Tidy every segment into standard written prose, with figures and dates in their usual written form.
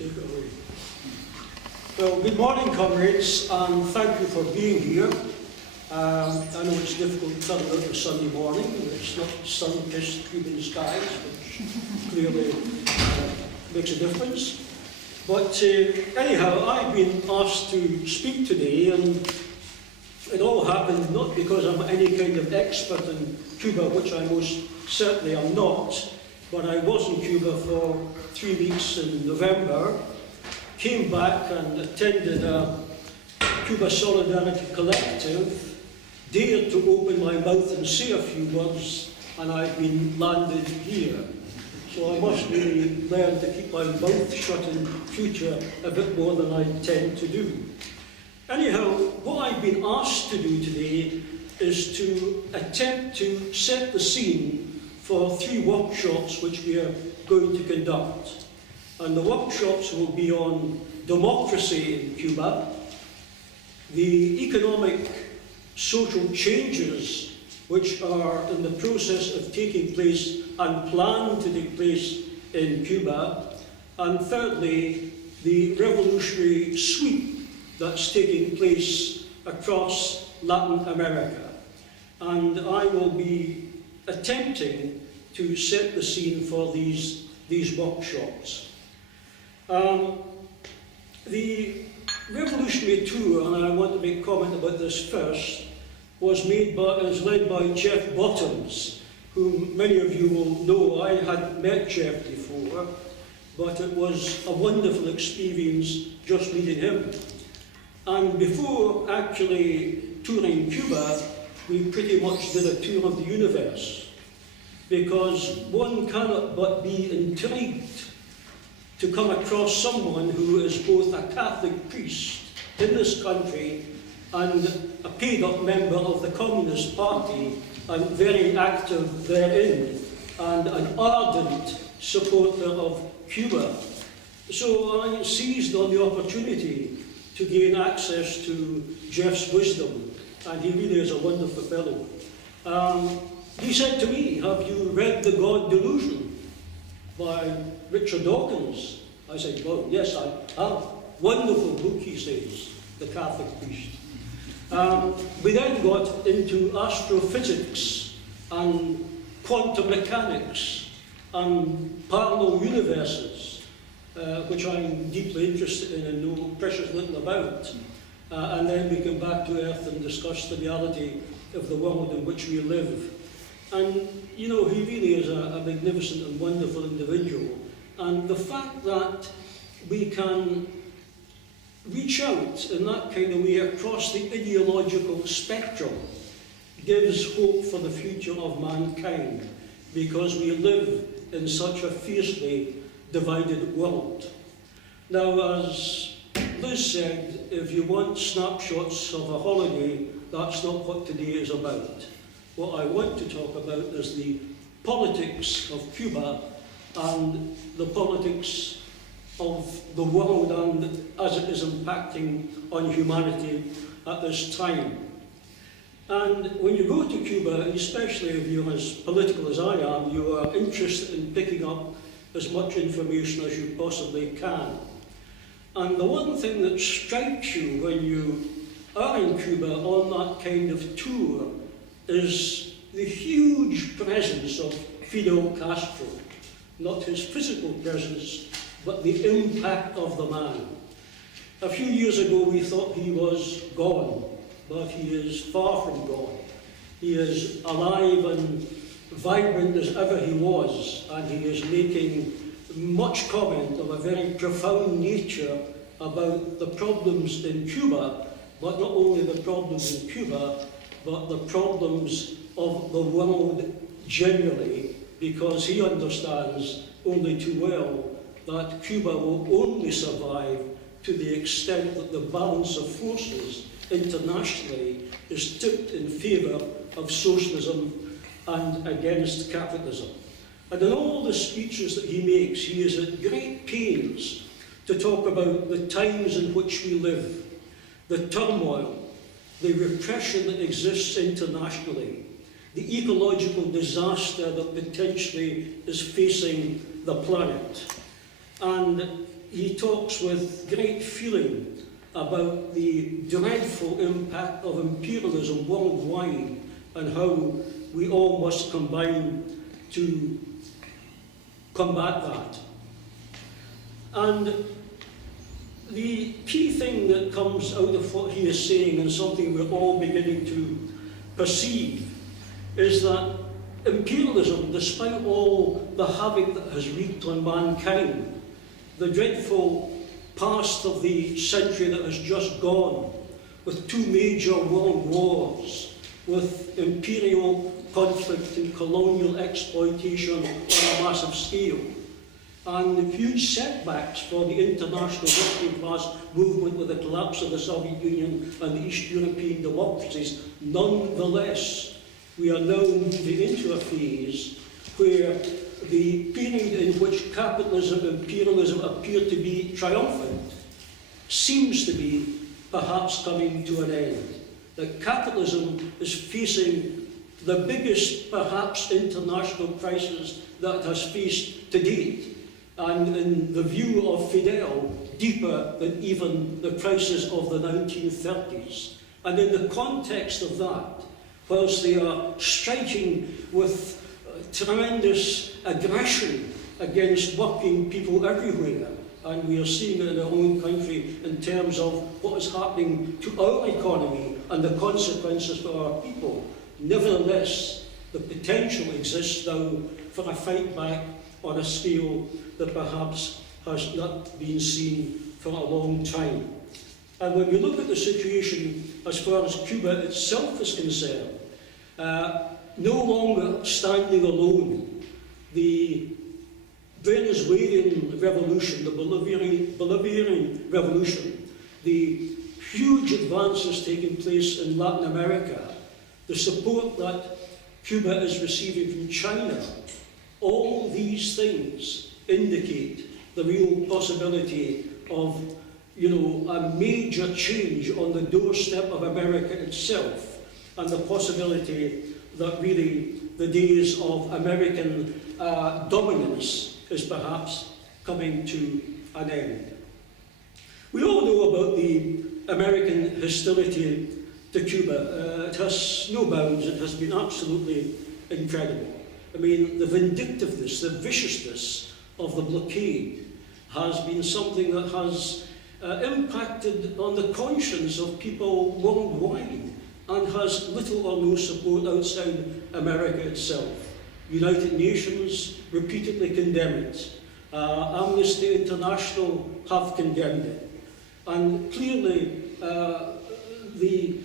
Take it away. Well, good morning, comrades, and thank you for being here. I know it's difficult to turn out a Sunday morning. It's not sun-kissed Cuban skies, which clearly makes a difference. But anyhow, I've been asked to speak today, and it all happened not because I'm any kind of expert in Cuba, which I most certainly am not, but I was in Cuba for 3 weeks in November, came back and attended a Cuba Solidarity Collective, dared to open my mouth and say a few words, and I've been landed here. So I must really learn to keep my mouth shut in future a bit more than I tend to do. Anyhow, what I've been asked to do today is to attempt to set the scene for 3 workshops which we are going to conduct. And the workshops will be on democracy in Cuba, the economic social changes which are in the process of taking place and planned to take place in Cuba, and thirdly, the revolutionary sweep that's taking place across Latin America. And I will be attempting to set the scene for these workshops. The revolutionary tour, and I want to make a comment about this first, was led by Jeff Bottoms, whom many of you will know. I hadn't met Jeff before, but it was a wonderful experience just meeting him. And before actually touring Cuba, we pretty much did a tour of the universe, because one cannot but be intrigued to come across someone who is both a Catholic priest in this country and a paid-up member of the Communist Party, and very active therein, and an ardent supporter of Cuba. So I seized on the opportunity to gain access to Jeff's wisdom, and he really is a wonderful fellow. He said to me, "Have you read The God Delusion by Richard Dawkins?" I said, "Well, yes, I have." Wonderful book, he says, the Catholic priest. We then got into astrophysics and quantum mechanics and parallel universes, which I'm deeply interested in and know precious little about. And then we came back to Earth and discussed the reality of the world in which we live. And, you know, he really is a magnificent and wonderful individual. And the fact that we can reach out in that kind of way across the ideological spectrum gives hope for the future of mankind, because we live in such a fiercely divided world. Now, as Liz said, if you want snapshots of a holiday, that's not what today is about. What I want to talk about is the politics of Cuba and the politics of the world, and as it is impacting on humanity at this time. And when you go to Cuba, especially if you're as political as I am, you are interested in picking up as much information as you possibly can. And the one thing that strikes you when you are in Cuba on that kind of tour is the huge presence of Fidel Castro. Not his physical presence, but the impact of the man. A few years ago we thought he was gone, but he is far from gone. He is alive and vibrant as ever he was, and he is making much comment of a very profound nature about the problems in Cuba, but not only the problems in Cuba, but the problems of the world generally, because he understands only too well that Cuba will only survive to the extent that the balance of forces internationally is tipped in favour of socialism and against capitalism. And in all the speeches that he makes, he is at great pains to talk about the times in which we live, the turmoil, the repression that exists internationally, the ecological disaster that potentially is facing the planet. And he talks with great feeling about the dreadful impact of imperialism worldwide and how we all must combine to combat that. And the key thing that comes out of what he is saying, and something we're all beginning to perceive, is that imperialism, despite all the havoc that has wreaked on mankind, the dreadful past of the century that has just gone, with 2 major world wars, with imperial conflict and colonial exploitation on a massive scale, and huge setbacks for the international working class movement with the collapse of the Soviet Union and the East European democracies. Nonetheless, we are now moving into a phase where the period in which capitalism and imperialism appear to be triumphant seems to be perhaps coming to an end. That capitalism is facing the biggest, perhaps, international crisis that it has faced to date, and in the view of Fidel, deeper than even the crisis of the 1930s. And in the context of that, whilst they are striking with tremendous aggression against working people everywhere, and we are seeing it in our own country in terms of what is happening to our economy and the consequences for our people, nevertheless, the potential exists now for a fight back on a scale that perhaps has not been seen for a long time. And when we look at the situation as far as Cuba itself is concerned, no longer standing alone, the Venezuelan revolution, the Bolivarian revolution, the huge advances taking place in Latin America, the support that Cuba is receiving from China, all these things indicate the real possibility of, a major change on the doorstep of America itself, and the possibility that really the days of American dominance is perhaps coming to an end. We all know about the American hostility to Cuba. It has no bounds. It has been absolutely incredible. I mean, the vindictiveness, the viciousness of the blockade has been something that has impacted on the conscience of people worldwide and has little or no support outside America itself. United Nations repeatedly condemn it. Amnesty International have condemned it. And clearly, the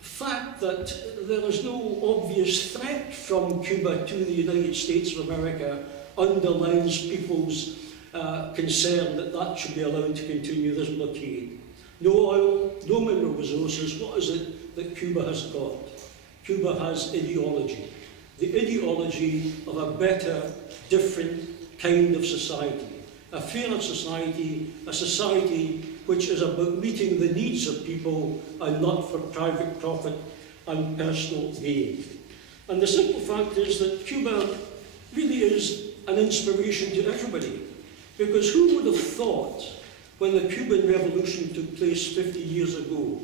fact that there is no obvious threat from Cuba to the United States of America underlines people's concern that that should be allowed to continue this blockade. No oil, no mineral resources. What is it that Cuba has got? Cuba has ideology. The ideology of a better, different kind of society. A fairer society, a society which is about meeting the needs of people and not for private profit and personal gain. And the simple fact is that Cuba really is an inspiration to everybody. Because who would have thought, when the Cuban Revolution took place 50 years ago,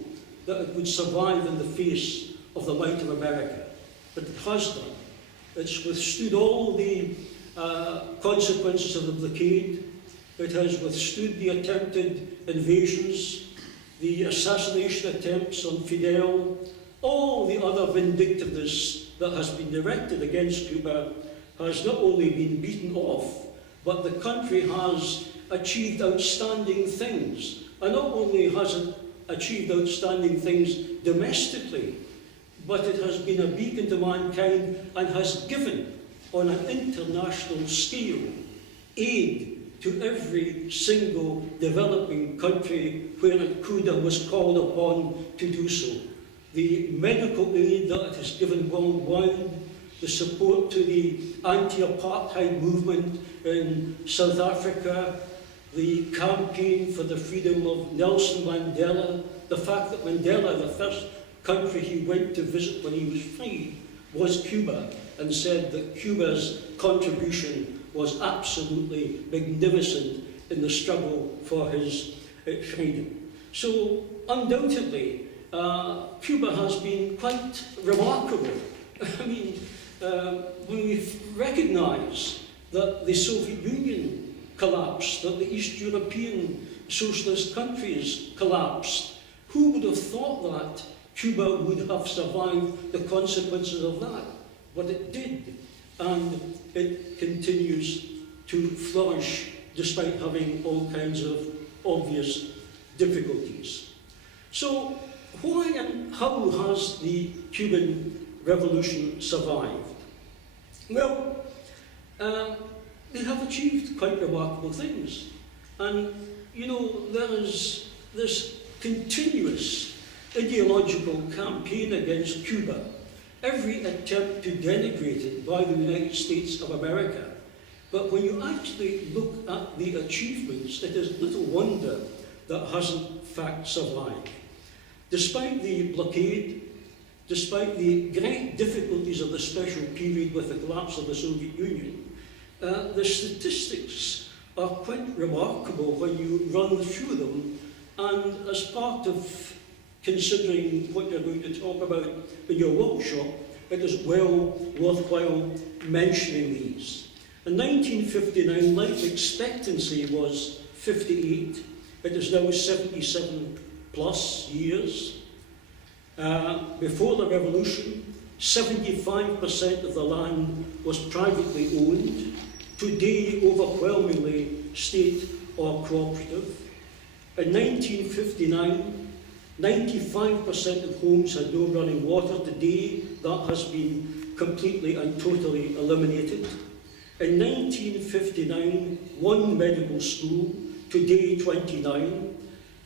that it would survive in the face of the might of America? But it has done. It's withstood all the consequences of the blockade. It has withstood the attempted invasions, the assassination attempts on Fidel, all the other vindictiveness that has been directed against Cuba has not only been beaten off, but the country has achieved outstanding things. And not only has it achieved outstanding things domestically, but it has been a beacon to mankind and has given, on an international scale, aid to every single developing country where it could and was called upon to do so. The medical aid that it has given worldwide, the support to the anti-apartheid movement in South Africa, the campaign for the freedom of Nelson Mandela, the fact that Mandela, the first country he went to visit when he was free, was Cuba, and said that Cuba's contribution was absolutely magnificent in the struggle for his freedom. So, undoubtedly, Cuba has been quite remarkable. I mean, when we recognise that the Soviet Union collapsed, that the East European socialist countries collapsed, who would have thought that Cuba would have survived the consequences of that? But it did, and it continues to flourish despite having all kinds of obvious difficulties. So, why and how has the Cuban Revolution survived? Well, they have achieved quite remarkable things. And, you know, there is this continuous ideological campaign against Cuba, every attempt to denigrate it by the United States of America. But when you actually look at the achievements, it is little wonder that hasn't in fact survived. Despite the blockade, despite the great difficulties of the special period with the collapse of the Soviet Union, the statistics are quite remarkable when you run through them, and as part of considering what you're going to talk about in your workshop, it is well worthwhile mentioning these. In 1959, life expectancy was 58. It is now 77 plus years. Before the revolution, 75% of the land was privately owned. Today, overwhelmingly state or cooperative. In 1959, 95% of homes had no running water. Today, that has been completely and totally eliminated. In 1959, one medical school, today 29,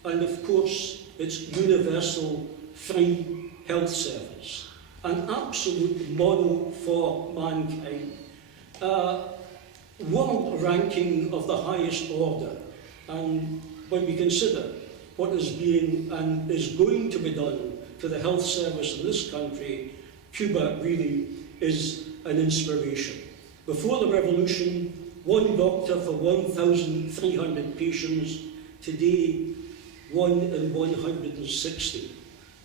and of course, it's universal free health service, an absolute model for mankind. World ranking of the highest order, and when we consider what is being and is going to be done to the health service in this country, Cuba really is an inspiration. Before the revolution, one doctor for 1,300 patients. Today, 1 in 160.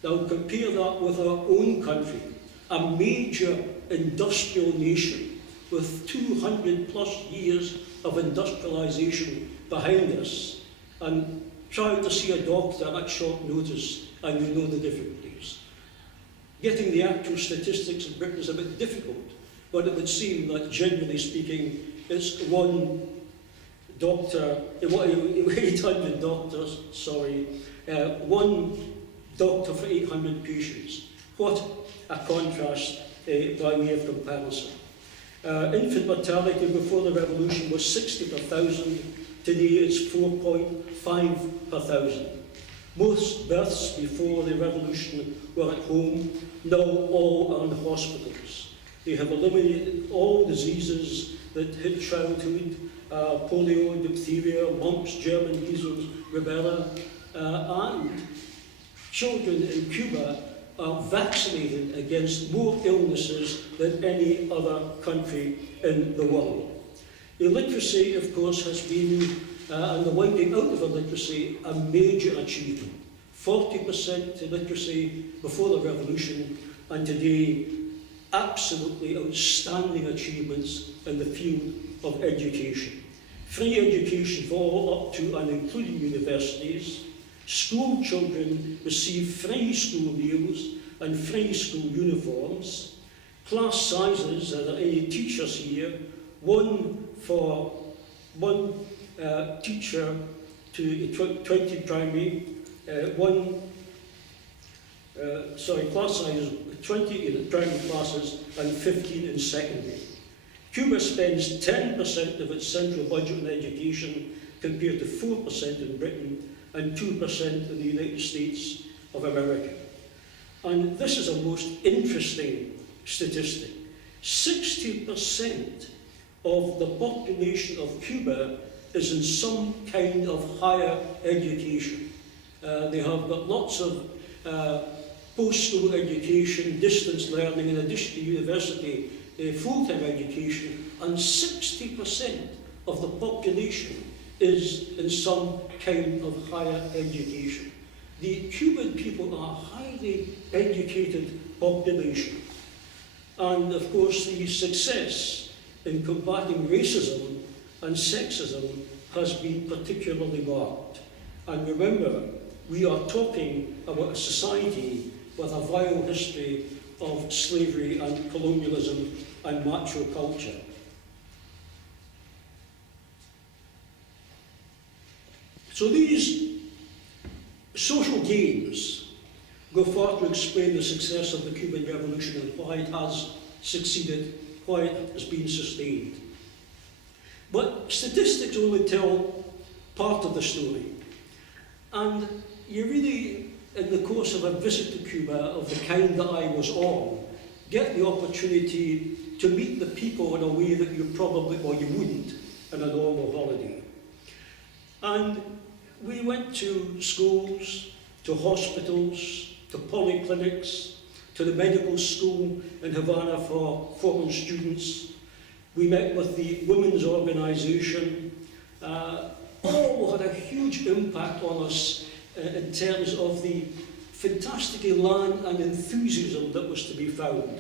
Now compare that with our own country, a major industrial nation with 200 plus years of industrialization behind us, and trying to see a doctor at short notice, and you know the difficulties. Getting the actual statistics in Britain is a bit difficult, but it would seem that, generally speaking, it's one doctor, 800 doctors, one doctor for 800 patients. What a contrast by way of comparison. Infant mortality before the revolution was 60 per thousand. Today it's 4.5 per thousand. Most births before the revolution were at home. Now all are in hospitals. They have eliminated all diseases that hit childhood, polio, diphtheria, mumps, German measles, rubella, and children in Cuba are vaccinated against more illnesses than any other country in the world. Illiteracy, of course, has been, and the wiping out of illiteracy, a major achievement. 40% illiteracy before the revolution, and today, absolutely outstanding achievements in the field of education. Free education for all up to and including universities. School children receive free school meals and free school uniforms. Class sizes, are there any teachers here? One teacher to 20 primary, class sizes 20 in primary classes and 15 in secondary. Cuba spends 10% of its central budget on education compared to 4% in Britain and 2% in the United States of America. And this is a most interesting statistic. 60% of the population of Cuba is in some kind of higher education. They have got lots of post-school education, distance learning, in addition to university, full-time education, and 60% of the population is in some kind of higher education. The Cuban people are a highly educated population. And of course, the success in combating racism and sexism has been particularly marked. And remember, we are talking about a society with a vile history of slavery and colonialism and macho culture. So these social gains go far to explain the success of the Cuban Revolution and why it has succeeded, why it has been sustained. But statistics only tell part of the story. And you really, in the course of a visit to Cuba of the kind that I was on, get the opportunity to meet the people in a way that you probably, or you wouldn't, in a normal holiday. And we went to schools, to hospitals, to polyclinics, to the medical school in Havana for foreign students. We met with the women's organisation. All had a huge impact on us in terms of the fantastic elan and enthusiasm that was to be found.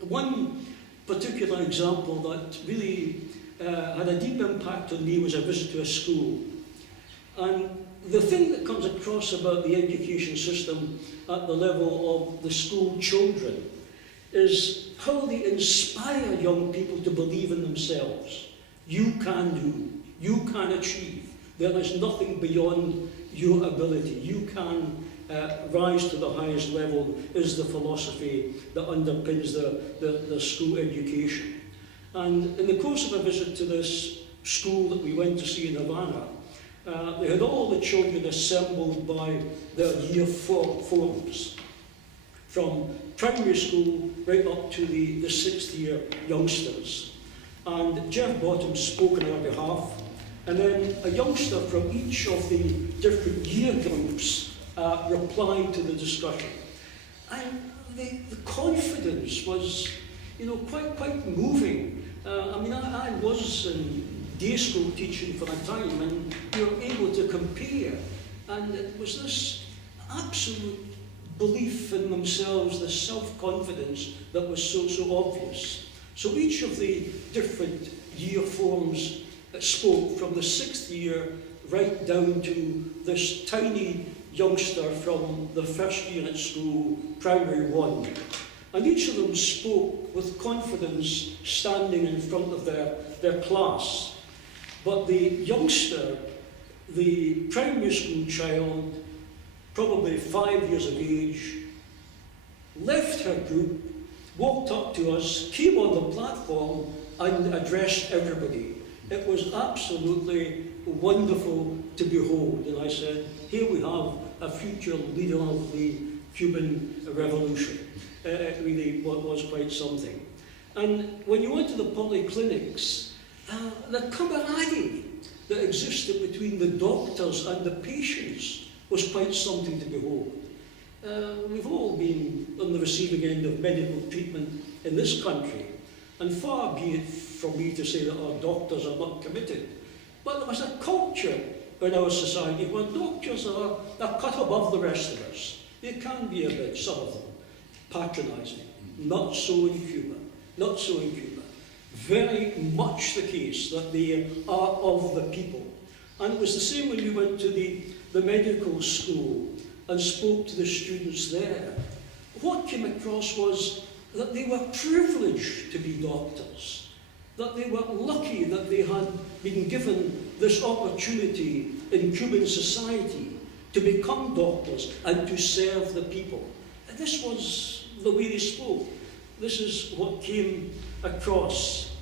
One particular example that really had a deep impact on me was a visit to a school. And the thing that comes across about the education system at the level of the school children is how they inspire young people to believe in themselves. You can do, you can achieve. There is nothing beyond your ability. You can rise to the highest level is the philosophy that underpins the school education. And in the course of a visit to this school that we went to see in Havana, they had all the children assembled by their year forms, from primary school right up to the sixth year youngsters. And Jeff Bottom spoke on our behalf, and then a youngster from each of the different year groups replied to the discussion. And the confidence was, quite moving. I was in day school teaching for a time, and we were able to compare. And it was this absolute belief in themselves, the self-confidence that was so obvious. So each of the different year forms spoke, from the sixth year right down to this tiny youngster from the first year at school, primary one. And each of them spoke with confidence, standing in front of their class. But the youngster, the primary school child, probably 5 years of age, left her group, walked up to us, came on the platform and addressed everybody. It was absolutely wonderful to behold. And I said, here we have a future leader of the Cuban Revolution. It really was quite something. And when you went to the polyclinics, the camaraderie that existed between the doctors and the patients was quite something to behold. We've all been on the receiving end of medical treatment in this country, and far be it from me to say that our doctors are not committed, but there was a culture in our society where doctors are cut above the rest of us. They can be a bit, some of them, patronising. Not so in Cuba. Not so in Cuba. Very much the case that they are of the people. And it was the same when we went to the medical school and spoke to the students there. What came across was that they were privileged to be doctors, that they were lucky that they had been given this opportunity in Cuban society to become doctors and to serve the people. And this was the way they spoke. This is what came across.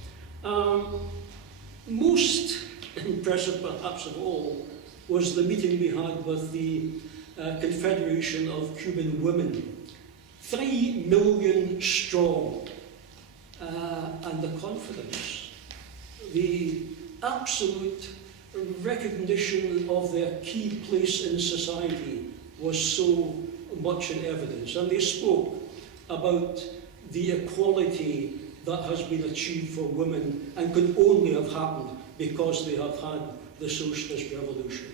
Most impressive, perhaps of all, was the meeting we had with the Confederation of Cuban Women. 3 million strong. And the confidence, the absolute recognition of their key place in society was so much in evidence. And they spoke about the equality that has been achieved for women and could only have happened because they have had the socialist revolution.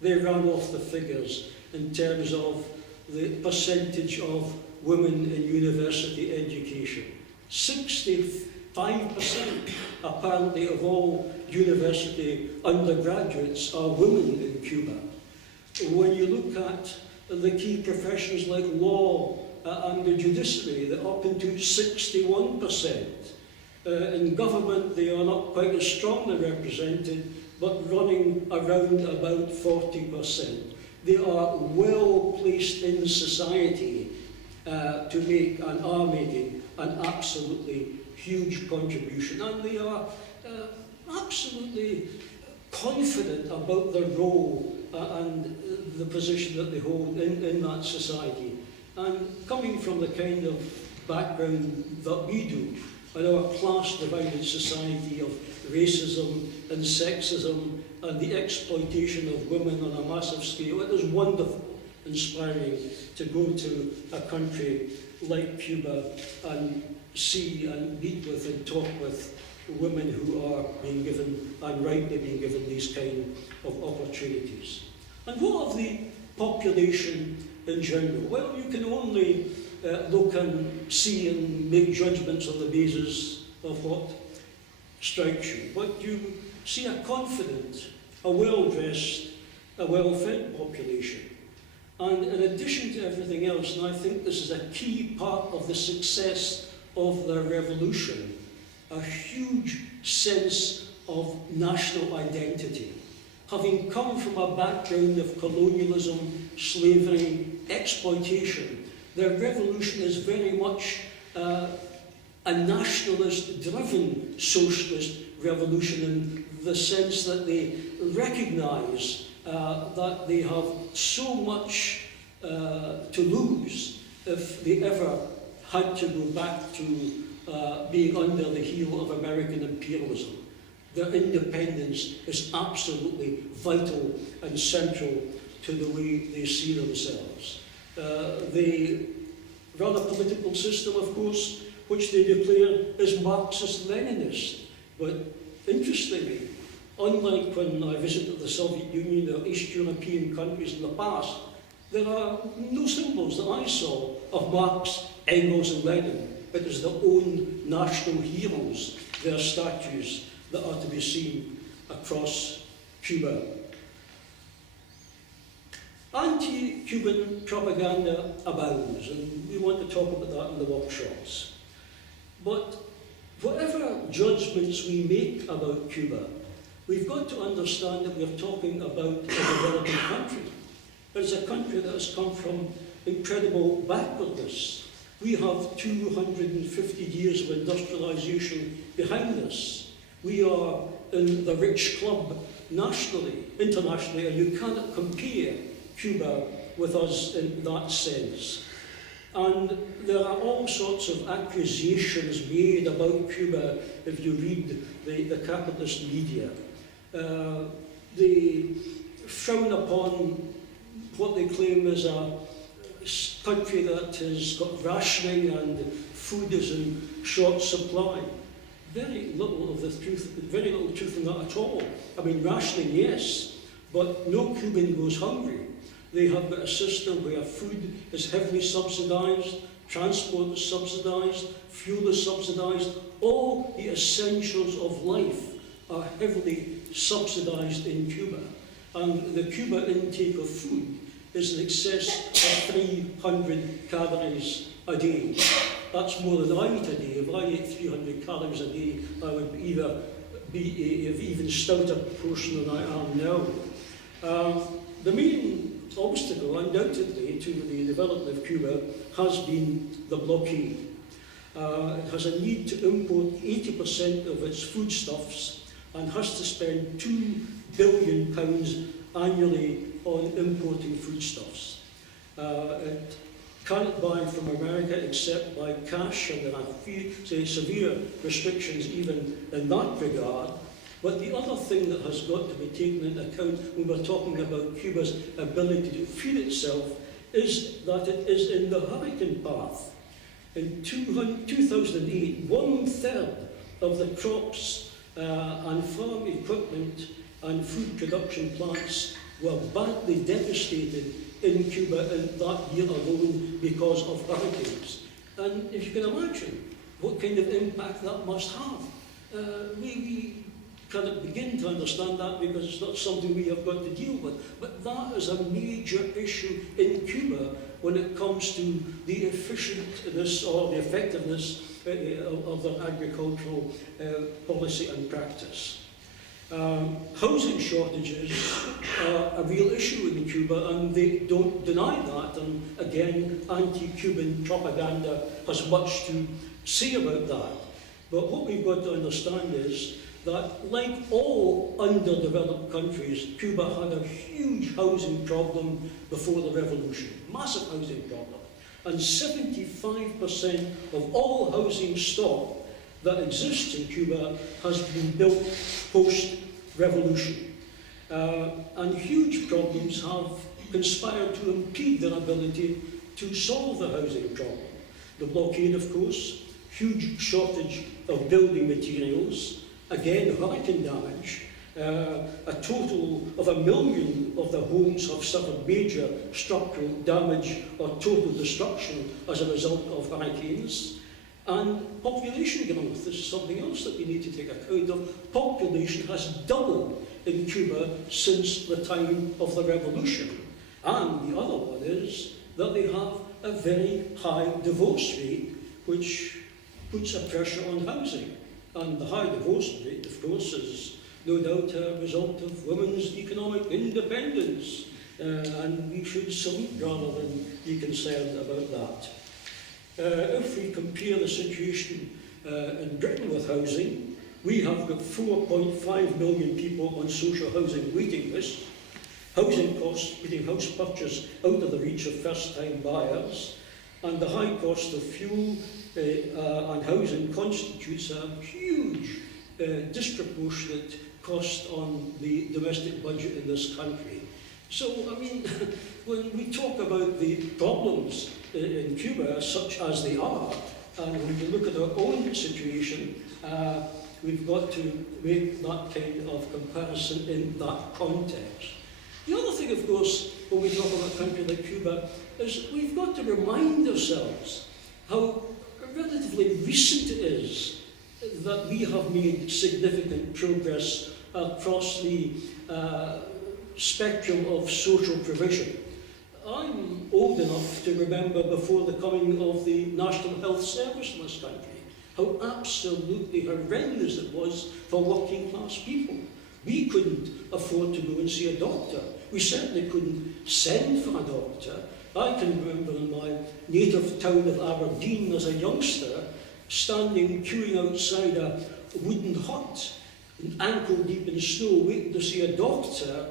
They ran off the figures in terms of the percentage of women in university education. 65% apparently of all university undergraduates are women in Cuba. When you look at the key professions like law and the judiciary, they're up into 61%. In government, they are not quite as strongly represented, but running around about 40%. They are well placed in society to make and are making an absolutely huge contribution. And they are absolutely confident about their role and the position that they hold in that society. And coming from the kind of background that we do, in our class-divided society of racism and sexism and the exploitation of women on a massive scale, it is wonderful, inspiring to go to a country like Cuba and see and meet with and talk with women who are being given, and rightly being given, these kind of opportunities. And what of the population in general? Well, you can only look and see and make judgments on the basis of what strikes you. But you see a confident, a well-dressed, a well-fed population. And in addition to everything else, and I think this is a key part of the success of the revolution, a huge sense of national identity. Having come from a background of colonialism, slavery, exploitation, the revolution is very much a nationalist-driven socialist revolution in the sense that they recognise that they have so much to lose if they ever had to go back to being under the heel of American imperialism. Their independence is absolutely vital and central to the way they see themselves. They run a political system, of course, which they declare is Marxist-Leninist. But interestingly, unlike when I visited the Soviet Union or East European countries in the past, there are no symbols that I saw of Marx, Engels and Lenin. It is their own national heroes, their statues, that are to be seen across Cuba. Anti-Cuban propaganda abounds, and we want to talk about that in the workshops. But whatever judgments we make about Cuba, we've got to understand that we're talking about a developing country. It's a country that has come from incredible backwardness. We have 250 years of industrialization behind us. We are in the rich club nationally, internationally, and you cannot compare Cuba with us in that sense. And there are all sorts of accusations made about Cuba if you read the capitalist media. They frown upon what they claim is a country that has got rationing and food is in short supply. Very little of the truth, very little truth in that at all. I mean, rationing, yes, but no Cuban goes hungry. They have got a system where food is heavily subsidized, transport is subsidized, fuel is subsidized. All the essentials of life are heavily subsidized in Cuba. And the Cuba intake of food is in excess of 300 calories a day. That's more than I eat a day. If I ate 300 calories a day, I would either be an even stouter person than I am now. The main obstacle, undoubtedly, to the development of Cuba has been the blockade. It has a need to import 80% of its foodstuffs and has to spend £2 billion annually on importing foodstuffs. It can't buy from America except by cash, and there are severe restrictions even in that regard. But the other thing that has got to be taken into account when we're talking about Cuba's ability to feed itself is that it is in the hurricane path. In 2008, 1/3 of the crops and farm equipment and food production plants were badly devastated in Cuba in that year alone because of hurricanes. And if you can imagine what kind of impact that must have, we cannot begin to understand that because it's not something we have got to deal with. But that is a major issue in Cuba when it comes to the efficientness or the effectiveness of their agricultural policy and practice. Housing shortages are a real issue in Cuba, and they don't deny that, and again, anti-Cuban propaganda has much to say about that. But what we've got to understand is that, like all underdeveloped countries, Cuba had a huge housing problem before the revolution, massive housing problem. And 75% of all housing stock that exists in Cuba has been built post-revolution. And huge problems have conspired to impede their ability to solve the housing problem. The blockade, of course, huge shortage of building materials, again, hurricane damage. A total of 1 million of the homes have suffered major structural damage or total destruction as a result of hurricanes. And population growth, this is something else that we need to take account of. Population has doubled in Cuba since the time of the revolution. And the other one is that they have a very high divorce rate, which puts a pressure on housing. And the high divorce rate, of course, is no doubt a result of women's economic independence. And we should salute rather than be concerned about that. If we compare the situation in Britain with housing, we have got 4.5 million people on social housing waiting lists. Housing costs, putting house purchase out of the reach of first-time buyers, and the high cost of fuel and housing constitutes a huge disproportionate cost on the domestic budget in this country. So, I mean, when we talk about the problems in Cuba, such as they are, and when we look at our own situation, we've got to make that kind of comparison in that context. The other thing, of course, when we talk about a country like Cuba, is we've got to remind ourselves how relatively recent it is that we have made significant progress across the spectrum of social provision. I'm old enough to remember before the coming of the National Health Service in this country, how absolutely horrendous it was for working class people. We couldn't afford to go and see a doctor. We certainly couldn't send for a doctor. I can remember in my native town of Aberdeen as a youngster, standing queuing outside a wooden hut, ankle deep in snow, waiting to see a doctor,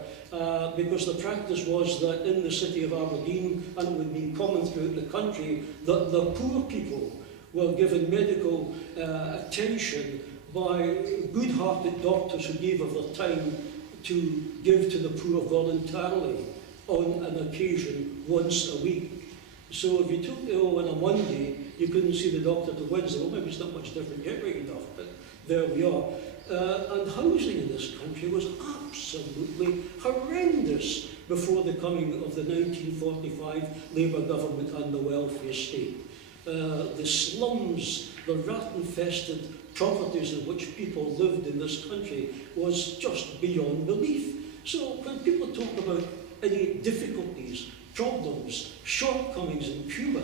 because the practice was that in the city of Aberdeen, and it would be common throughout the country, that the poor people were given medical attention by good-hearted doctors who gave of their time to give to the poor voluntarily on an occasion once a week. So if you took ill on a Monday, you couldn't see the doctor till Wednesday. Well, maybe it's not much different yet, right enough, but there we are. And housing in this country was absolutely horrendous before the coming of the 1945 Labour government and the welfare state. The slums, the rat-infested properties in which people lived in this country was just beyond belief. So when people talk about any difficulties, problems, shortcomings in Cuba,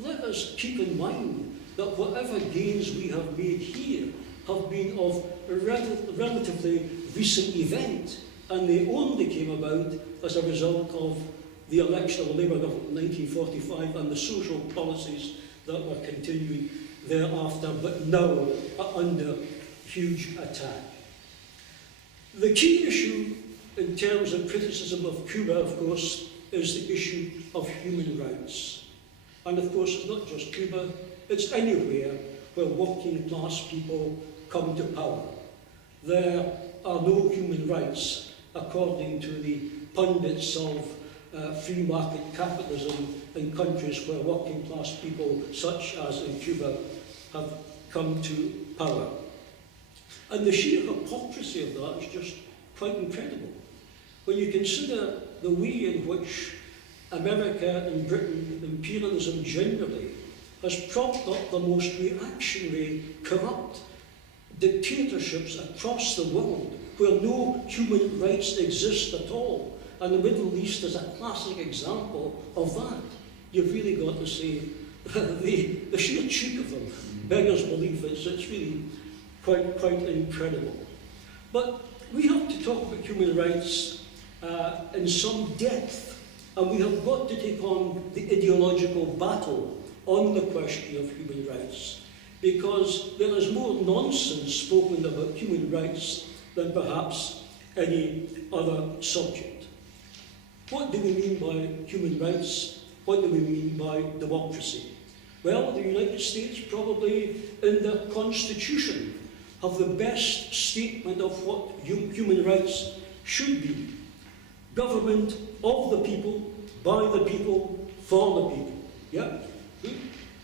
let us keep in mind that whatever gains we have made here have been of a relatively recent event, and they only came about as a result of the election of the Labour government in 1945 and the social policies that were continuing thereafter, but now are under huge attack. The key issue in terms of criticism of Cuba, of course, is the issue of human rights. And of course, it's not just Cuba, it's anywhere where working class people come to power. There are no human rights, according to the pundits of free market capitalism in countries where working class people, such as in Cuba, have come to power. And the sheer hypocrisy of that is just quite incredible. When you consider the way in which America and Britain, imperialism generally, has propped up the most reactionary, corrupt dictatorships across the world, where no human rights exist at all. And the Middle East is a classic example of that. You've really got to say, the sheer cheek of them beggars belief. It's really quite incredible. But we have to talk about human rights in some depth, and we have got to take on the ideological battle on the question of human rights, because there is more nonsense spoken about human rights than perhaps any other subject. What do we mean by human rights? What do we mean by democracy? Well, the United States, probably in their constitution, have the best statement of what human rights should be. Government of the people, by the people, for the people. Yeah?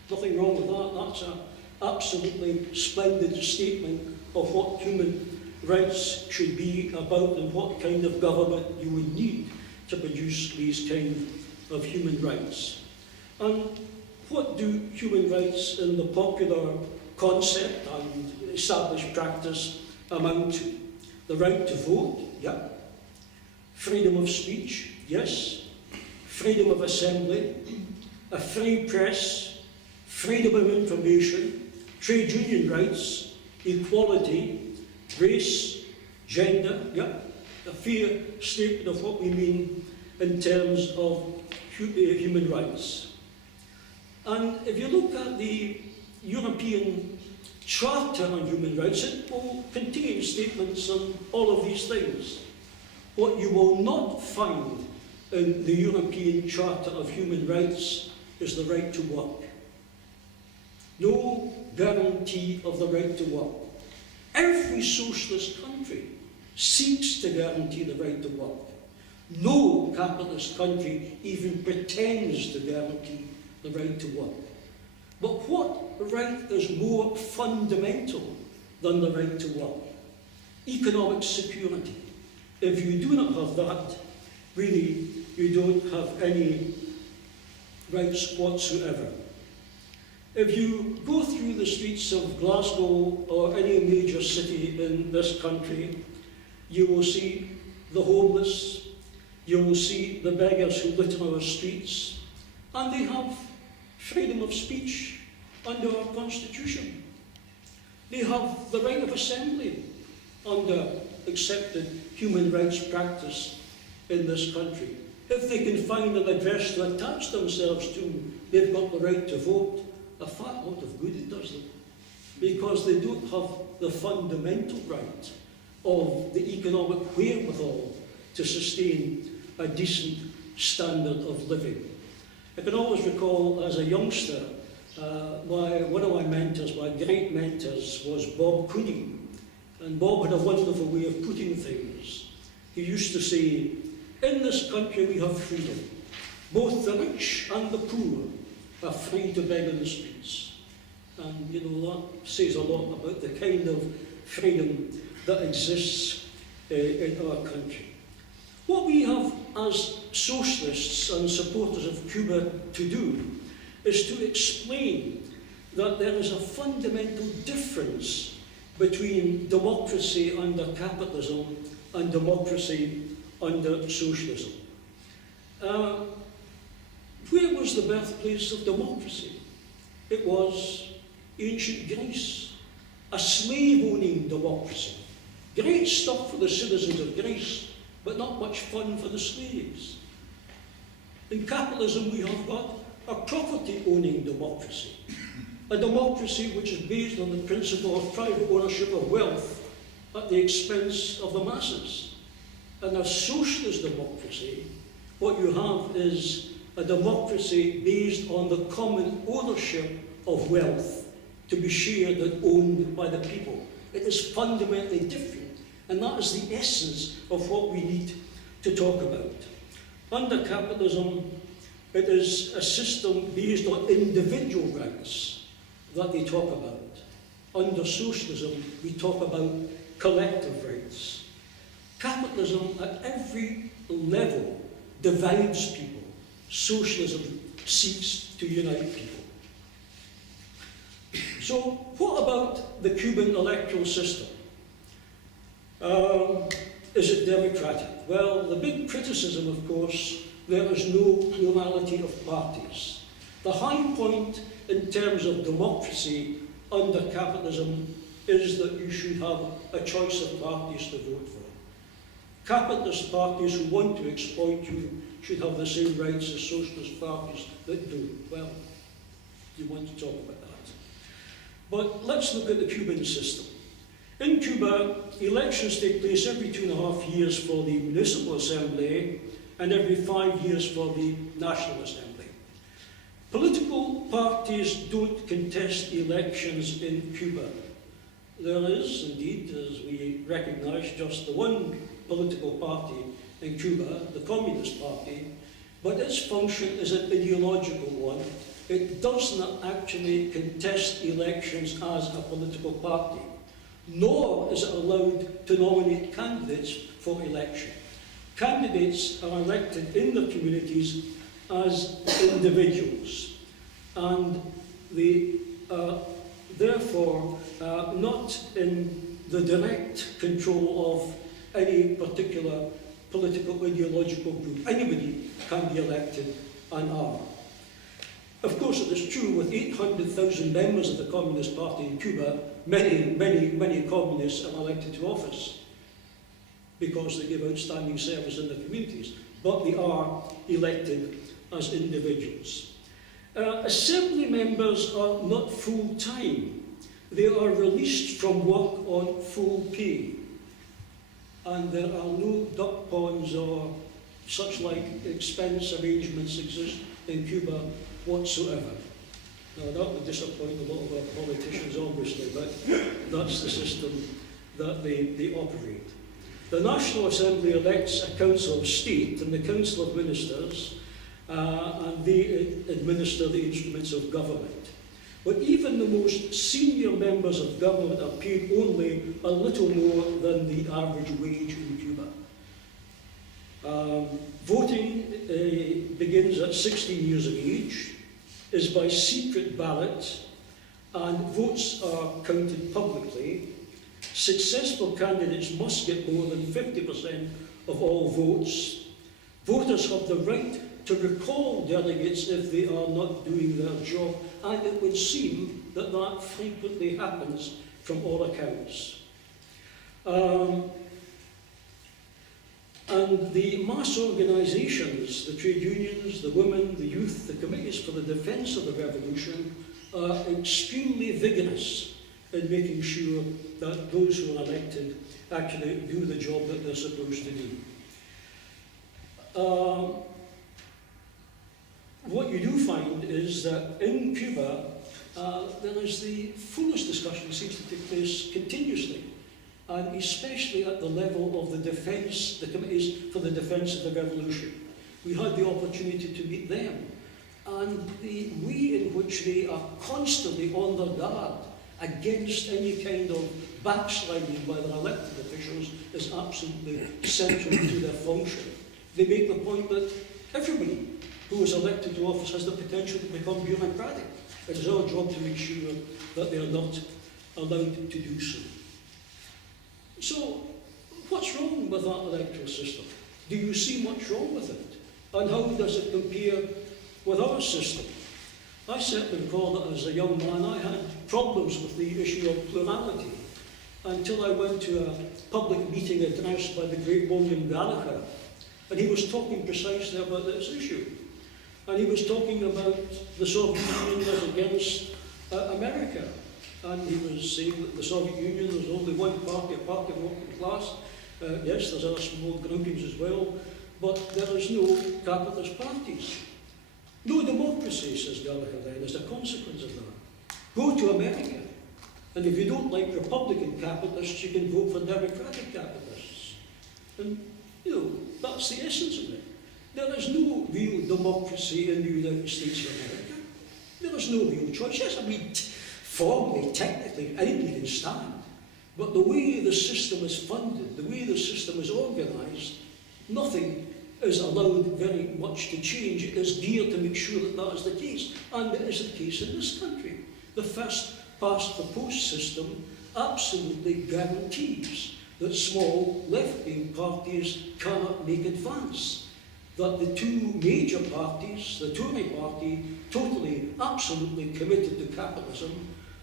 Nothing wrong with that. That's an absolutely splendid statement of what human rights should be about and what kind of government you would need to produce these kind of human rights. And what do human rights in the popular concept and established practice amount to? The right to vote, yeah. Freedom of speech, yes. Freedom of assembly, a free press, freedom of information, trade union rights, equality, race, gender, yeah. A fair statement of what we mean in terms of human rights. And if you look at the European Charter on Human Rights, it will contain statements on all of these things. What you will not find in the European Charter of Human Rights is the right to work. No guarantee of the right to work. Every socialist country seeks to guarantee the right to work. No capitalist country even pretends to guarantee the right to work. But what right is more fundamental than the right to work? Economic security. If you do not have that, really, you don't have any rights whatsoever. If you go through the streets of Glasgow or any major city in this country, you will see the homeless, you will see the beggars who litter our streets, and they have freedom of speech under our constitution. They have the right of assembly under accepted human rights practice in this country. If they can find an address to attach themselves to, they've got the right to vote. A fat lot of good it does them, because they don't have the fundamental right of the economic wherewithal to sustain a decent standard of living. I can always recall as a youngster, one of my mentors, my great mentors, was Bob Cooney. And Bob had a wonderful way of putting things. He used to say, in this country we have freedom. Both the rich and the poor are free to beg in the streets. And you know, that says a lot about the kind of freedom that exists in our country. What we have as socialists and supporters of Cuba to do is to explain that there is a fundamental difference between democracy under capitalism and democracy under socialism. Where was the birthplace of democracy? It was ancient Greece, a slave-owning democracy. Great stuff for the citizens of Greece, but not much fun for the slaves. In capitalism, we have got a property-owning democracy, a democracy which is based on the principle of private ownership of wealth at the expense of the masses. And a socialist democracy, what you have is a democracy based on the common ownership of wealth to be shared and owned by the people. It is fundamentally different, and that is the essence of what we need to talk about. Under capitalism, it is a system based on individual rights that they talk about. Under socialism, we talk about collective rights. Capitalism at every level divides people. Socialism seeks to unite people. So what about the Cuban electoral system? Is it democratic? Well, the big criticism, of course, there is no plurality of parties. The high point in terms of democracy under capitalism is that you should have a choice of parties to vote for. Capitalist parties who want to exploit you should have the same rights as socialist parties that don't. Well, you want to talk about that. But let's look at the Cuban system. In Cuba, elections take place every 2.5 years for the Municipal Assembly and every 5 years for the National Assembly. Political parties don't contest elections in Cuba. There is, indeed, as we recognise, just the one political party in Cuba, the Communist Party, but its function is an ideological one. It does not actually contest elections as a political party, nor is it allowed to nominate candidates for election. Candidates are elected in their communities as individuals, and they are therefore not in the direct control of any particular political ideological group. Anybody can be elected and are. Of course, it is true with 800,000 members of the Communist Party in Cuba, many communists are elected to office because they give outstanding service in their communities, but they are elected as individuals. Assembly members are not full-time. They are released from work on full pay. And there are no duck ponds or such like expense arrangements exist in Cuba whatsoever. Now that would disappoint a lot of our politicians obviously, but that's the system that they operate. The National Assembly elects a Council of State and the Council of Ministers, and they administer the instruments of government. But even the most senior members of government are paid only a little more than the average wage in Cuba. Voting begins at 16 years of age, is by secret ballot, and votes are counted publicly. Successful candidates must get more than 50% of all votes. Voters have the right to recall delegates if they are not doing their job, and it would seem that that frequently happens from all accounts. And the mass organisations, the trade unions, the women, the youth, the committees for the defence of the revolution are extremely vigorous in making sure that those who are elected actually do the job that they're supposed to do. What you do find is that in Cuba, there is the foolish discussion seems to take place continuously, and especially at the level of the defence, the committees for the defence of the revolution. We had the opportunity to meet them, and the way in which they are constantly on their guard against any kind of backsliding by their elected officials is absolutely central to their function. They make the point that everybody who is elected to office has the potential to become bureaucratic. It is our job to make sure that they are not allowed to do so. So, what's wrong with that electoral system? Do you see much wrong with it? And how does it compare with our system? I certainly recall that as a young man I had problems with the issue of plurality until I went to a public meeting addressed by the great William Gallagher, and he was talking precisely about this issue. And he was talking about the Soviet Union as against America. And he was saying that the Soviet Union was only one party, a party of working class. Yes, there's other small groupings as well, but there is no capitalist parties. No democracy, says Gallagher then, as a consequence of that. Go to America, and if you don't like Republican capitalists, you can vote for Democratic capitalists. And, you know, that's the essence of it. There is no real democracy in the United States of America. There is no real choice. Yes, I mean, formally, technically, anybody can stand. But the way the system is funded, the way the system is organised, nothing is allowed very much to change. It is geared to make sure that that is the case. And it is the case in this country. The first past the post system absolutely guarantees that small left-wing parties cannot make advance. That the two major parties, the Tory party, totally, absolutely committed to capitalism,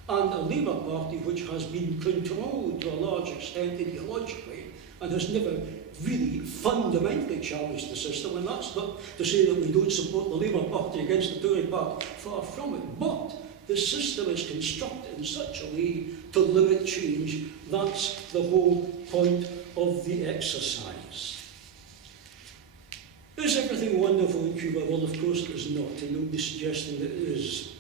and a Labour Party which has been controlled to a large extent ideologically and has never really fundamentally challenged the system. And that's not to say that we don't support the Labour Party against the Tory Party, far from it. But the system is constructed in such a way to limit change. That's the whole point of the exercise. Is everything wonderful in Cuba? Well, of course it is not, and nobody's suggesting that it is.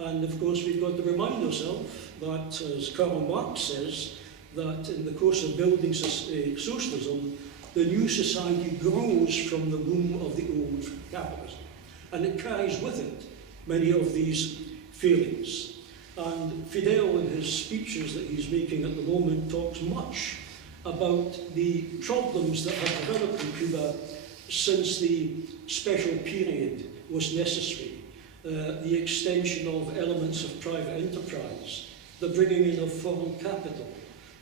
And of course we've got to remind ourselves that, as Karl Marx says, that in the course of building socialism, the new society grows from the womb of the old capitalism. And it carries with it many of these failings. And Fidel, in his speeches that he's making at the moment, talks much about the problems that have developed in Cuba since the special period was necessary. The extension of elements of private enterprise, the bringing in of foreign capital,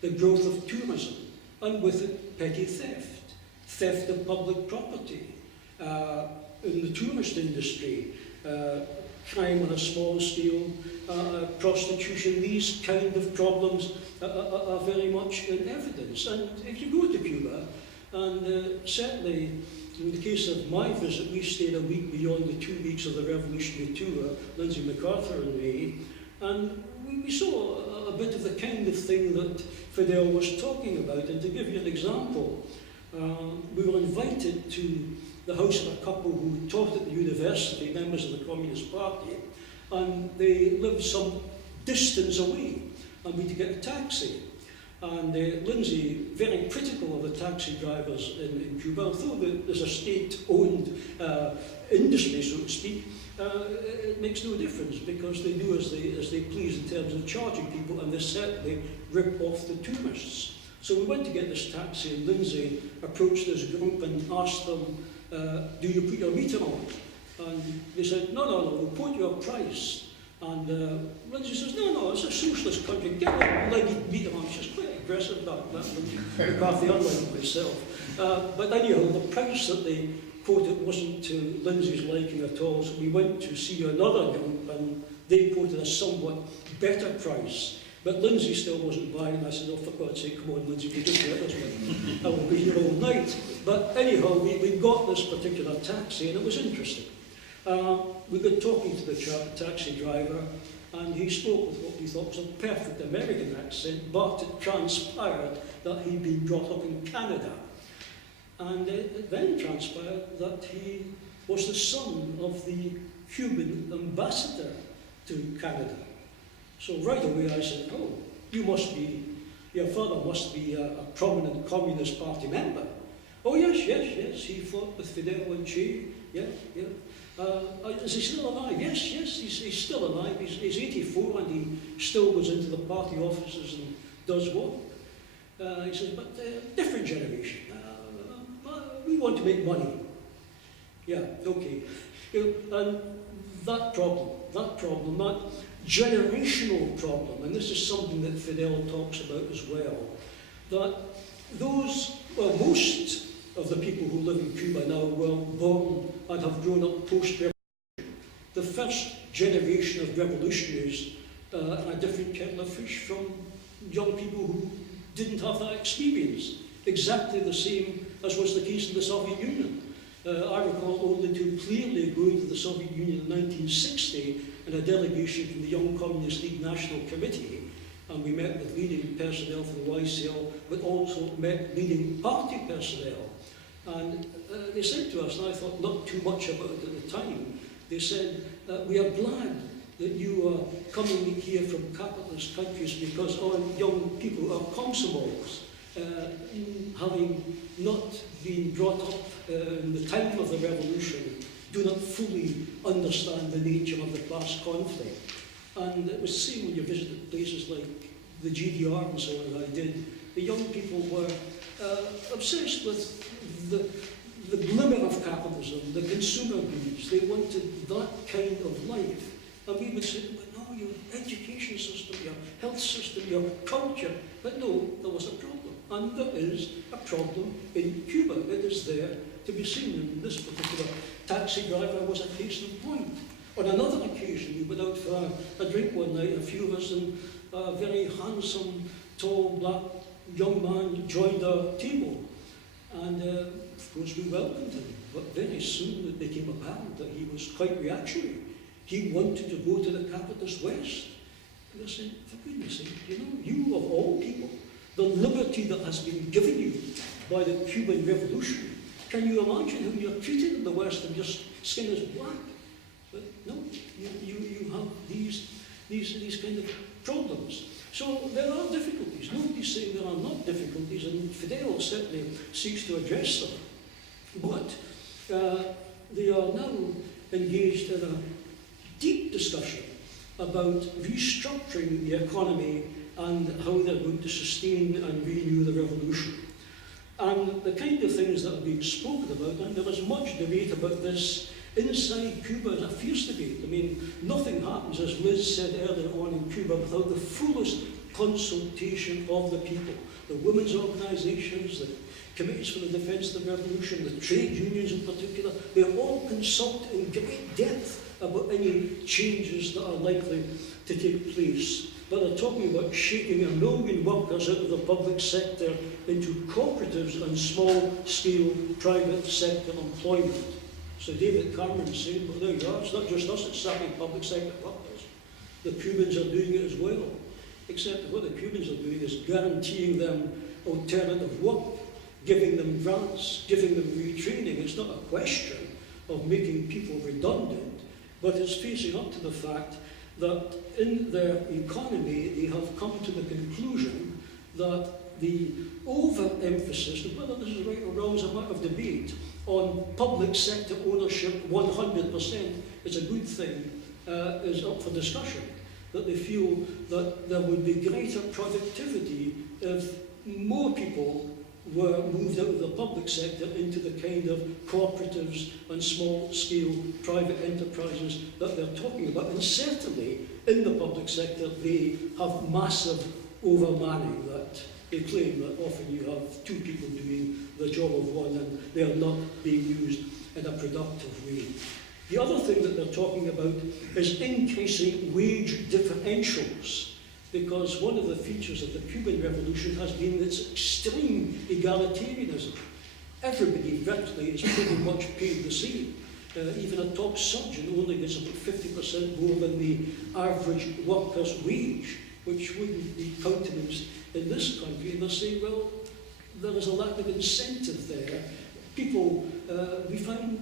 the growth of tourism, and with it petty theft, theft of public property, in the tourist industry, crime on a small scale, prostitution. These kind of problems are very much in evidence. And if you go to Cuba, and certainly in the case of my visit, we stayed a week beyond the 2 weeks of the revolutionary tour, Lindsay MacArthur and me, and we saw a bit of the kind of thing that Fidel was talking about. And to give you an example, we were invited to the house of a couple who taught at the university, members of the Communist Party, and they lived some distance away, and we had to get a taxi. And Lindsay, very critical of the taxi drivers in Cuba, although there's a state-owned industry, so to speak, it makes no difference because they do as they please in terms of charging people, and they certainly rip off the tourists. So we went to get this taxi, and Lindsay approached this group and asked them, do you put your meter on? And they said, no, we'll quote you a price. And Lindsay says, no, it's a socialist country, get a legged meter on. She's quite aggressive, that McCarthy, unlike myself. But anyhow, the price that they quoted wasn't to Lindsay's liking at all, so we went to see another group, and they quoted a somewhat better price. But Lindsay still wasn't buying, and I said, oh, for God's sake, come on, Lindsay, we just get this one. I will be here all night. But anyhow, we got this particular taxi, and it was interesting. We got talking to the taxi driver, and he spoke with what we thought was a perfect American accent, but it transpired that he'd been brought up in Canada. And it then transpired that he was the son of the Cuban ambassador to Canada. So right away I said, oh, your father must be a prominent Communist Party member. Oh yes, he fought with Fidel and Che, yeah. Is he still alive? Yes, he's still alive. He's 84 and he still goes into the party offices and does work. He says, but different generation. We want to make money. Yeah, okay. And that generational problem, and this is something that Fidel talks about as well, that most of the people who live in Cuba now were born and have grown up post-revolution. The first generation of revolutionaries are a different kettle of fish from young people who didn't have that experience. Exactly the same as was the case in the Soviet Union. I recall only too clearly going to the Soviet Union in 1960 in a delegation from the Young Communist League National Committee, and we met with leading personnel from the YCL, but also met leading party personnel. And they said to us, and I thought not too much about it at the time, they said, we are glad that you are coming here from capitalist countries because our young people are Komsomols, having not been brought up in the time of the revolution, do not fully understand the nature of the class conflict. And it was the same when you visited places like the GDR and so on that I did, the young people were obsessed with the glimmer of capitalism, the consumer goods. They wanted that kind of life. And we would say, but no, your education system, your health system, your culture. But no, there was a problem. And there is a problem in Cuba. It is there to be seen. And this particular taxi driver was a case in point. On another occasion, we went out for a drink one night, a few of us, and a very handsome, tall, black young man joined our table. And of course we welcomed him, but very soon it became apparent that he was quite reactionary. He wanted to go to the capitalist West. And I said, for goodness sake, you know, you of all people, the liberty that has been given you by the Cuban Revolution, can you imagine how you're treated in the West and your skin is black? But no, you have these kind of problems. So there are difficulties. Nobody's saying there are not difficulties, and Fidel certainly seeks to address them. But they are now engaged in a deep discussion about restructuring the economy and how they're going to sustain and renew the revolution. And the kind of things that are being spoken about, and there was much debate about this inside Cuba, is a fierce debate. I mean, nothing happens, as Liz said earlier on, in Cuba without the fullest consultation of the people. The women's organisations, the committees for the defence of the revolution, the trade unions in particular, they all consult in great depth about any changes that are likely to take place. But they're talking about shaking 1 million workers out of the public sector into cooperatives and small-scale private sector employment. So David Cameron said, well, there you are, it's not just us that's sacking public sector workers. The Cubans are doing it as well. Except what the Cubans are doing is guaranteeing them alternative work, giving them grants, giving them retraining. It's not a question of making people redundant, but it's facing up to the fact that in their economy they have come to the conclusion that the overemphasis, and whether this is right or wrong is a matter of debate, on public sector ownership 100% is a good thing, is up for discussion. That they feel that there would be greater productivity if more people were moved out of the public sector into the kind of cooperatives and small-scale private enterprises that they're talking about. And certainly, in the public sector, they have massive overmanning. That they claim that often you have 2 people doing the job of one and they are not being used in a productive way. The other thing that they're talking about is increasing wage differentials, because one of the features of the Cuban Revolution has been its extreme egalitarianism. Everybody virtually is pretty much paid the same. Even a top surgeon only gets about 50% more than the average worker's wage, which wouldn't be countenanced in this country. And they're saying, well, there is a lack of incentive there. People, we find,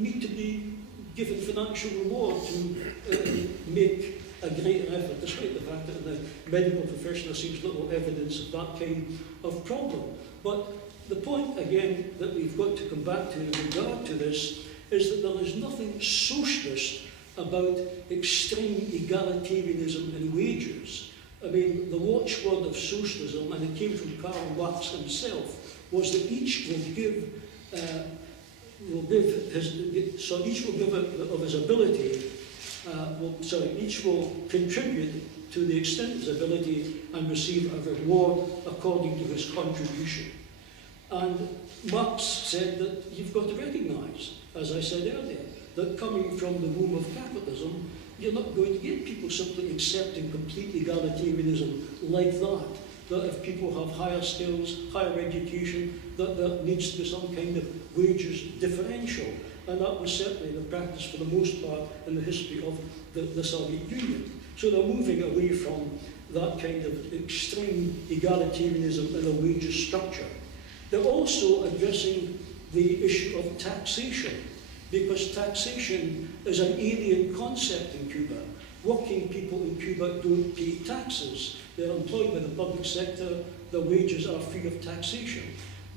need to be given financial reward to make a greater effort, despite the fact that in the medical profession there seems little evidence of that kind of problem. But the point, again, that we've got to come back to in regard to this is that there is nothing socialist about extreme egalitarianism in wages. I mean, the watchword of socialism, and it came from Karl Marx himself, was that each will give each will give of his ability, each will contribute to the extent of his ability and receive a reward according to his contribution. And Marx said that you've got to recognise, as I said earlier, that coming from the womb of capitalism, you're not going to get people simply accepting complete egalitarianism like that. That if people have higher skills, higher education, that there needs to be some kind of wages differential. And that was certainly the practice for the most part in the history of the Soviet Union. So they're moving away from that kind of extreme egalitarianism in a wages structure. They're also addressing the issue of taxation, because taxation is an alien concept in Cuba. Working people in Cuba don't pay taxes. They're employed by the public sector, their wages are free of taxation.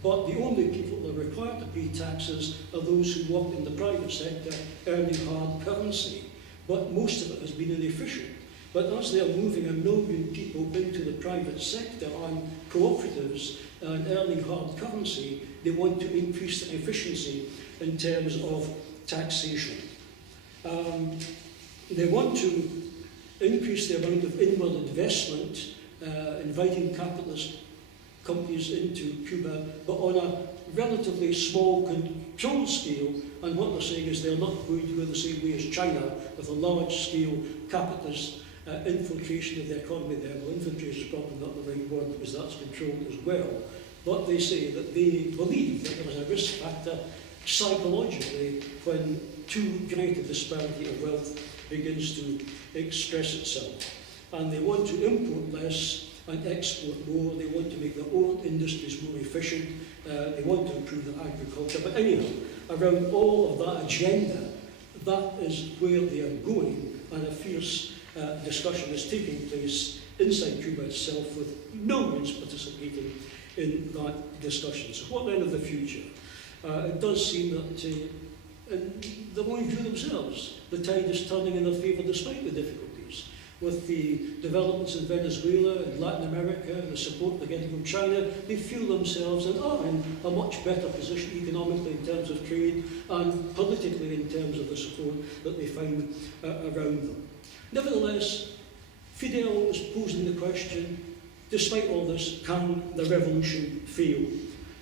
But the only people that are required to pay taxes are those who work in the private sector earning hard currency. But most of it has been inefficient. But as they are moving 1 million people into the private sector and cooperatives and earning hard currency, they want to increase the efficiency in terms of taxation. They want to increase the amount of inward investment, inviting capitalist companies into Cuba, but on a relatively small controlled scale, and what they're saying is they're not going to go the same way as China with a large-scale capitalist infiltration of the economy there. Well, infiltration is probably not the right word because that's controlled as well. But they say that they believe that there is a risk factor psychologically when too great a disparity of wealth begins to express itself. And they want to import less and export more. They want to make their own industries more efficient. They want to improve their agriculture. But anyhow, around all of that agenda, that is where they are going, and a fierce discussion is taking place inside Cuba itself, with millions participating in that discussion. So what then of the future? It does seem that in their own view themselves, the tide is turning in their favour despite the difficulties. With the developments in Venezuela, in Latin America, the support they're getting from China, they feel themselves and are in a much better position economically in terms of trade and politically in terms of the support that they find around them. Nevertheless, Fidel is posing the question, despite all this, can the revolution fail?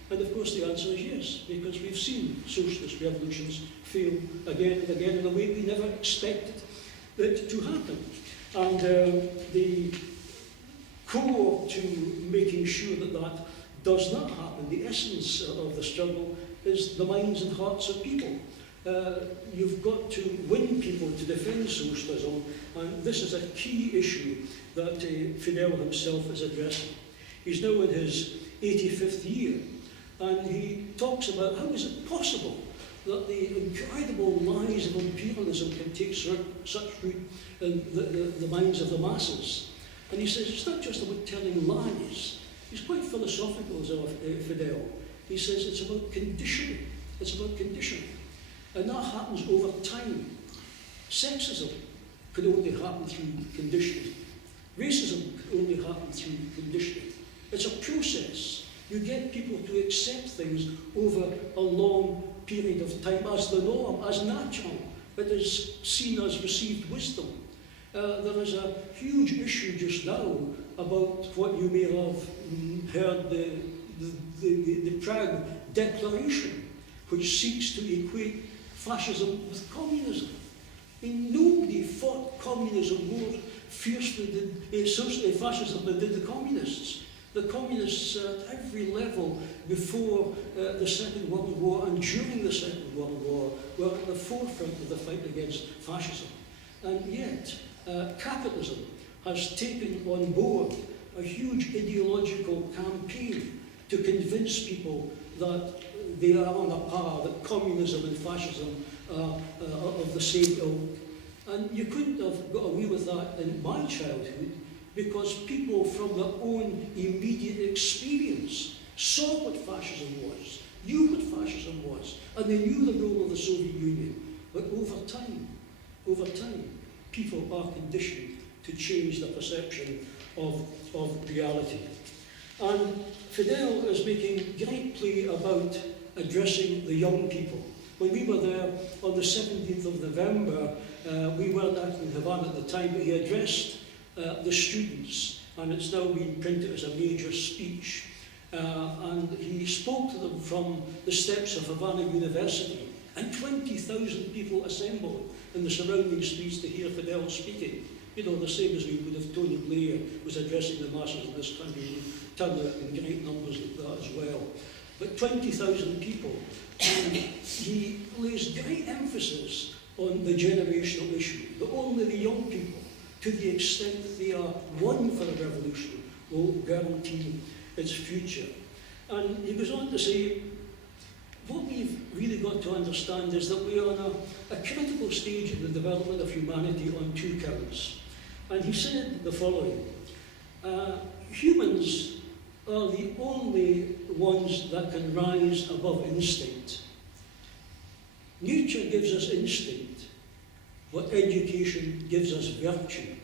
And of course the answer is yes, because we've seen socialist revolutions fail again and again in a way we never expected it to happen. And the core to making sure that that does not happen, the essence of the struggle, is the minds and hearts of people. You've got to win people to defend socialism, and this is a key issue that Fidel himself is addressing. He's now in his 85th year, and he talks about how is it possible that the incredible lies of imperialism can take such root in the minds of the masses. And he says it's not just about telling lies. He's quite philosophical, Fidel. He says it's about conditioning. It's about conditioning. And that happens over time. Sexism could only happen through conditioning. Racism could only happen through conditioning. It's a process. You get people to accept things over a long period of time as the norm, as natural. It is seen as received wisdom. There is a huge issue just now about what you may have heard, the Prague Declaration, which seeks to equate fascism with communism. I mean, nobody fought communism more fiercely than fascism than did the communists. The communists at every level before the Second World War and during the Second World War were at the forefront of the fight against fascism. And yet, capitalism has taken on board a huge ideological campaign to convince people that they are on a par, that communism and fascism are of the same ilk. And you couldn't have got away with that in my childhood, because people from their own immediate experience saw what fascism was, knew what fascism was, and they knew the role of the Soviet Union. But over time, people are conditioned to change their perception of reality. And Fidel is making great play about addressing the young people. When we were there on the 17th of November, we weren't actually in Havana at the time, but he addressed the students, and it's now been printed as a major speech. And he spoke to them from the steps of Havana University, and 20,000 people assembled in the surrounding streets to hear Fidel speaking. You know, the same as we would if Tony Blair was addressing the masses of this country. He turned out in great numbers like that as well. But 20,000 people, and he lays great emphasis on the generational issue, that only the young people, to the extent that they are one for the revolution, will guarantee its future. And he goes on to say, what we've really got to understand is that we are on a critical stage in the development of humanity on two counts. And he said the following, humans are the only ones that can rise above instinct. Nature gives us instinct, but education gives us virtue.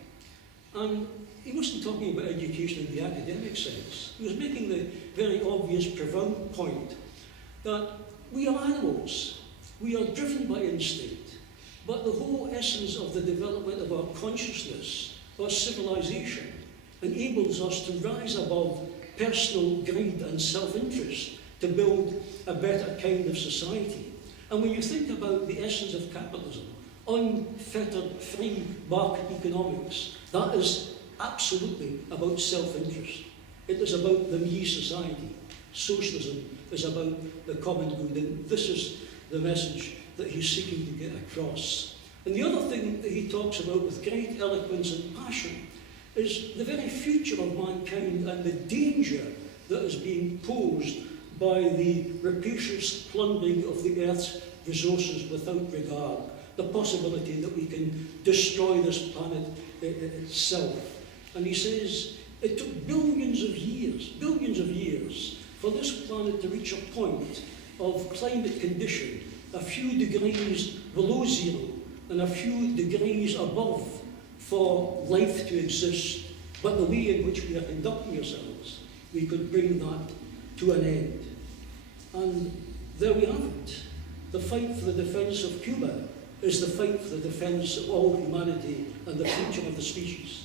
And he wasn't talking about education in the academic sense. He was making the very obvious, profound point that we are animals. We are driven by instinct. But the whole essence of the development of our consciousness, our civilization, enables us to rise above personal greed and self-interest to build a better kind of society. And when you think about the essence of capitalism, unfettered free market economics, that is absolutely about self-interest. It is about the me society. Socialism is about the common good, and this is the message that he's seeking to get across. And the other thing that he talks about with great eloquence and passion is the very future of mankind and the danger that is being posed by the rapacious plundering of the Earth's resources without regard, the possibility that we can destroy this planet itself. And he says it took billions of years for this planet to reach a point of climate condition a few degrees below zero and a few degrees above for life to exist. But the way in which we are conducting ourselves, we could bring that to an end. And there we have it. The fight for the defense of Cuba is the fight for the defense of all humanity and the future of the species.